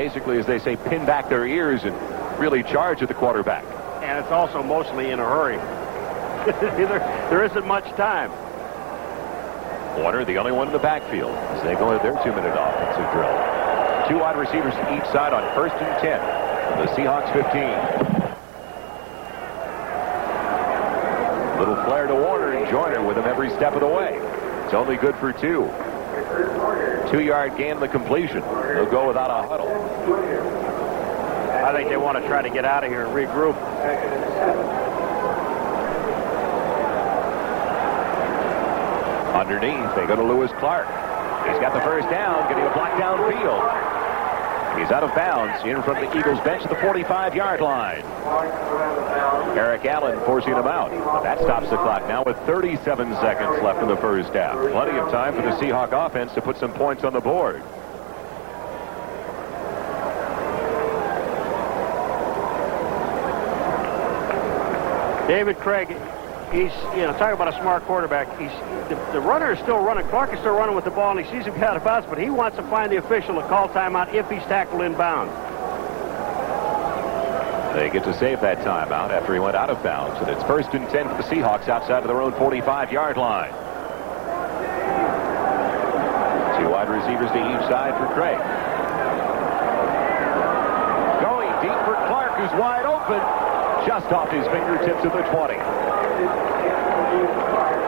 basically, as they say, pin back their ears and really charge at the quarterback. And it's also mostly in a hurry. there isn't much time. Warner, the only one in the backfield, as they go into their 2-minute offensive drill. 2 wide receivers to each side on 1st and 10. The Seahawks 15. Little flare to Warner and Joyner with him every step of the way. It's only good for 2. 2-yard gain on the completion. They'll go without a huddle. I think they want to try to get out of here and regroup. Underneath, they go to Lewis Clark. He's got the first down, getting a block downfield. He's out of bounds in from the Eagles bench at the 45-yard line. Eric Allen forcing him out. But that stops the clock now with 37 seconds left in the first half. Plenty of time for the Seahawk offense to put some points on the board. David Craig, he's, talking about a smart quarterback. The runner is still running. Clark is still running with the ball, and he sees him get out of bounds, but he wants to find the official to call timeout if he's tackled inbounds. They get to save that timeout after he went out of bounds, and it's 1st and 10 for the Seahawks outside of their own 45-yard line. 2 wide receivers to each side for Craig. Going deep for Clark, who's wide open. Just off his fingertips at the 20.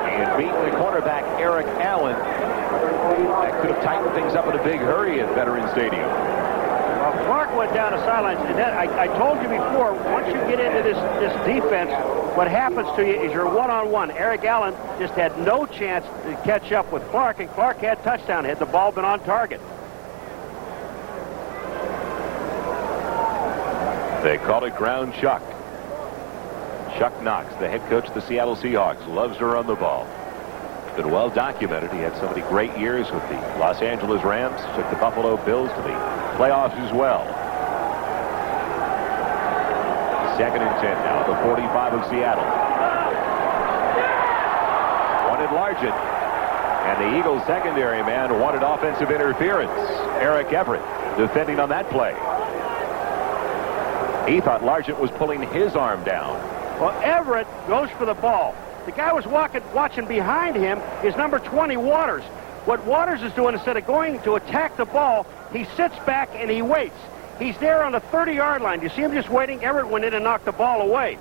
And beating the cornerback, Eric Allen. That could have tightened things up in a big hurry at Veterans Stadium. Well, Clark went down the sidelines. And that, I told you before, once you get into this defense, what happens to you is you're one-on-one. Eric Allen just had no chance to catch up with Clark, and Clark had touchdown. Had the ball been on target. They call it ground chuck. Chuck Knox, the head coach of the Seattle Seahawks, loves to run the ball. Been well documented. He had so many great years with the Los Angeles Rams. Took the Buffalo Bills to the playoffs as well. 2nd and 10 now, the 45 of Seattle. Wanted Largent. And the Eagles secondary man wanted offensive interference. Eric Everett defending on that play. He thought Largent was pulling his arm down. Well, Everett goes for the ball. The guy was watching behind him is number 20, Waters. What Waters is doing, instead of going to attack the ball, he sits back and he waits. He's there on the 30-yard line. You see him just waiting? Everett went in and knocked the ball away.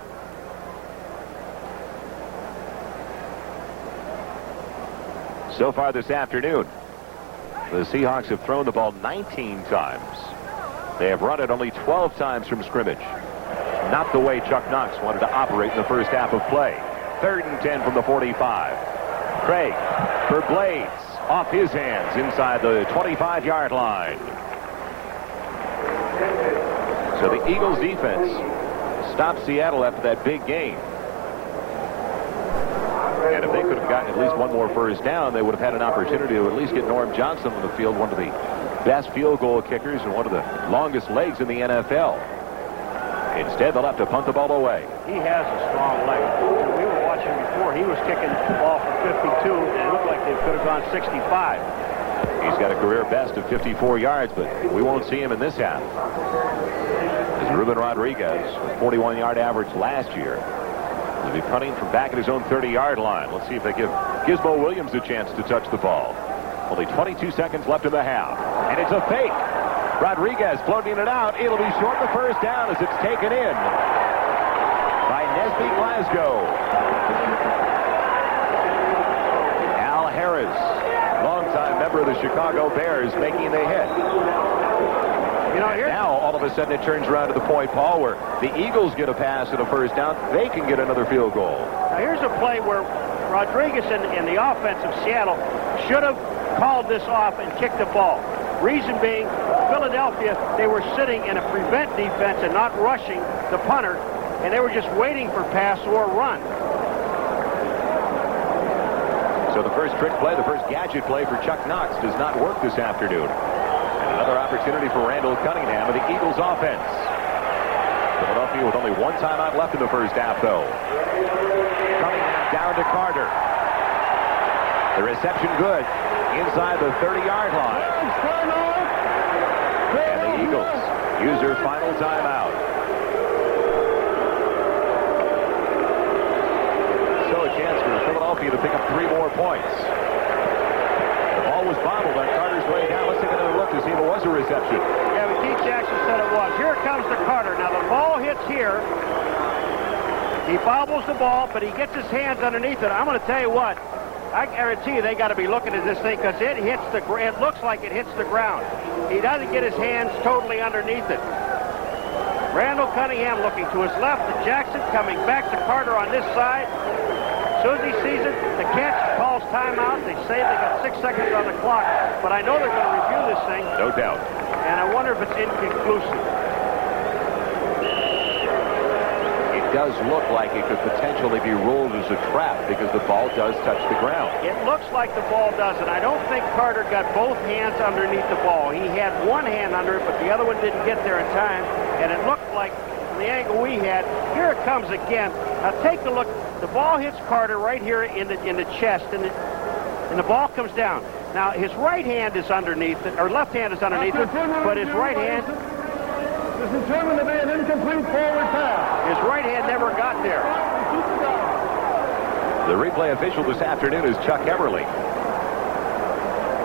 So far this afternoon, the Seahawks have thrown the ball 19 times. They have run it only 12 times from scrimmage. Not the way Chuck Knox wanted to operate in the first half of play. 3rd and 10 from the 45. Craig for Blades. Off his hands inside the 25-yard line. So the Eagles defense stopped Seattle after that big game. And if they could have gotten at least one more first down, they would have had an opportunity to at least get Norm Johnson on the field, one of the best field goal kickers and one of the longest legs in the NFL. Instead, they'll have to punt the ball away. He has a strong leg. We were watching before. He was kicking the ball for 52, and it looked like they could have gone 65. He's got a career best of 54 yards, but we won't see him in this half. As Ruben Rodriguez, 41-yard average last year, will be punting from back at his own 30-yard line. Let's see if they give Gizmo Williams a chance to touch the ball. Only 22 seconds left in the half, and it's a fake. Rodriguez floating it out. It'll be short the first down as it's taken in by Nesby Glasgow. Al Harris, longtime member of the Chicago Bears, making the hit. Now all of a sudden it turns around to the point, Paul, where the Eagles get a pass at a first down. They can get another field goal. Now here's a play where Rodriguez and the offense of Seattle should have called this off and kicked the ball. Reason being, Philadelphia, they were sitting in a prevent defense and not rushing the punter, and they were just waiting for pass or run. So the first trick play, the first gadget play for Chuck Knox does not work this afternoon. And another opportunity for Randall Cunningham of the Eagles offense. Philadelphia with only one timeout left in the first half, though. Cunningham down to Carter. The reception good inside the 30-yard line. And the Eagles use their final timeout. So a chance for Philadelphia to pick up 3 more points. The ball was bobbled on Carter's way down. Let's take another look to see if it was a reception. Yeah, but Keith Jackson said it was. Here comes the Carter. Now the ball hits here. He bobbles the ball, but he gets his hands underneath it. I'm going to tell you what. I guarantee you they got to be looking at this thing because it hits the ground. It looks like it hits the ground. He doesn't get his hands totally underneath it. Randall Cunningham looking to his left. To Jackson coming back to Carter on this side. As soon as he sees it, the catch calls timeout. They say they got 6 seconds on the clock, but I know they're going to review this thing. No doubt. And I wonder if it's inconclusive. It does look like it could potentially be ruled as a trap because the ball does touch the ground. It looks like the ball does, and I don't think Carter got both hands underneath the ball. He had one hand under it, but the other one didn't get there in time, and it looked like from the angle we had, here it comes again. Now take a look. The ball hits Carter right here in the chest, and the ball comes down. Now his right hand is underneath it, or left hand is underneath it, but his right hand is determined to be an incomplete forward pass. His right hand never got there. The replay official this afternoon is Chuck Everly.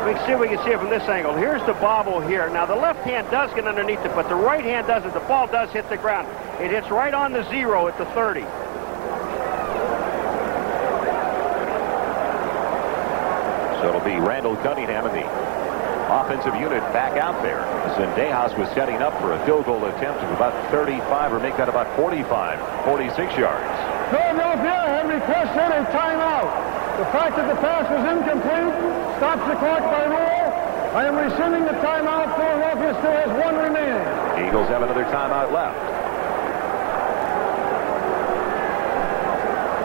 We can see if we can see it from this angle. Here's the bobble here. Now the left hand does get underneath it, but the right hand doesn't. The ball does hit the ground. It hits right on the 0 at the 30. So it'll be Randall Cunningham and the offensive unit back out there. Zendejas was setting up for a field goal attempt of about 35, or make that about 45, 46 yards. Philadelphia have requested a timeout. The fact that the pass was incomplete stops the clock by rule. I am rescinding the timeout. Philadelphia still has 1 remaining. The Eagles have another timeout left.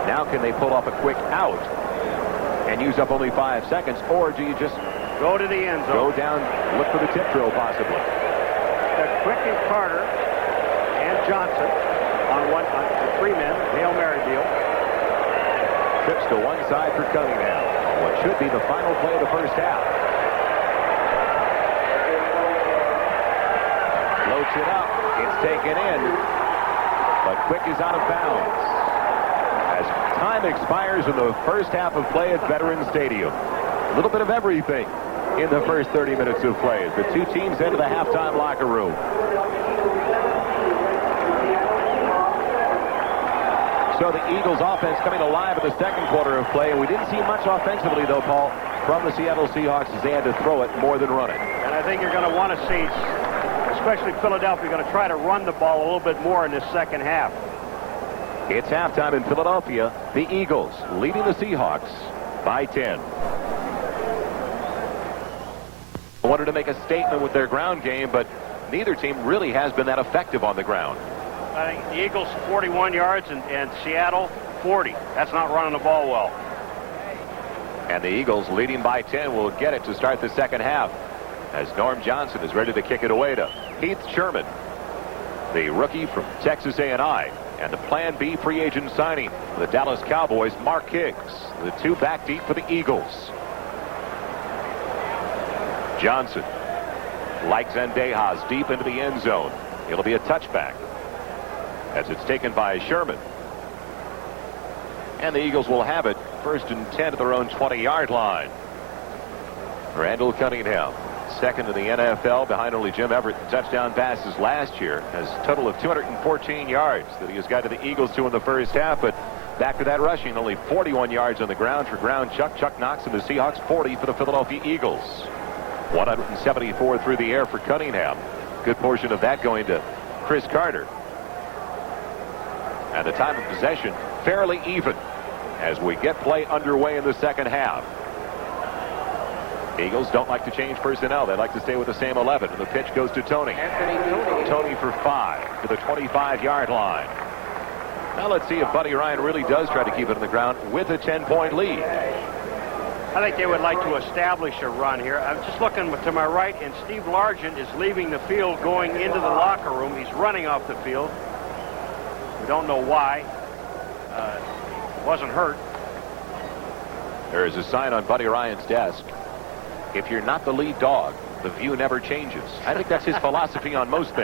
Now can they pull off a quick out and use up only 5 seconds, or do you just go to the end zone? Go down, look for the tip drill possibly. Quick and Carter and Johnson on 3 men, Hail Mary deal. Trips to one side for Cunningham. What should be the final play of the first half. Floats it up. It's taken in, but Quick is out of bounds. As time expires in the first half of play at Veterans Stadium. A little bit of everything in the first 30 minutes of play. The two teams into the halftime locker room. So the Eagles offense coming alive in the second quarter of play. And we didn't see much offensively, though, Paul, from the Seattle Seahawks as they had to throw it more than run it. And I think you're going to want to see, especially Philadelphia, going to try to run the ball a little bit more in this second half. It's halftime in Philadelphia. The Eagles leading the Seahawks by 10. Wanted to make a statement with their ground game, but neither team really has been that effective on the ground. I think the Eagles 41 yards and Seattle 40. That's not running the ball well. And the Eagles leading by 10 will get it to start the second half as Norm Johnson is ready to kick it away to Heath Sherman, the rookie from Texas A&I, and the Plan B free agent signing for the Dallas Cowboys, Mark Higgs. The 2 back deep for the Eagles. Johnson, like Zendejas, deep into the end zone. It'll be a touchback as it's taken by Sherman. And the Eagles will have it first and 10 at their own 20-yard line. Randall Cunningham, second in the NFL behind only Jim Everett in touchdown passes last year, has a total of 214 yards that he has got to the Eagles to in the first half, but back to that rushing, only 41 yards on the ground for ground Chuck. Chuck Knox and the Seahawks, 40 for the Philadelphia Eagles. 174 through the air for Cunningham. Good portion of that going to Chris Carter. And the time of possession fairly even as we get play underway in the second half. Eagles don't like to change personnel. They like to stay with the same 11. And the pitch goes to Tony. Tony for 5 to the 25-yard line. Now let's see if Buddy Ryan really does try to keep it on the ground with a 10-point lead. I think they would like to establish a run here. I'm just looking to my right, and Steve Largent is leaving the field going into the locker room. He's running off the field. We don't know why. Wasn't hurt. There is a sign on Buddy Ryan's desk. If you're not the lead dog, the view never changes. I think that's his philosophy on most things.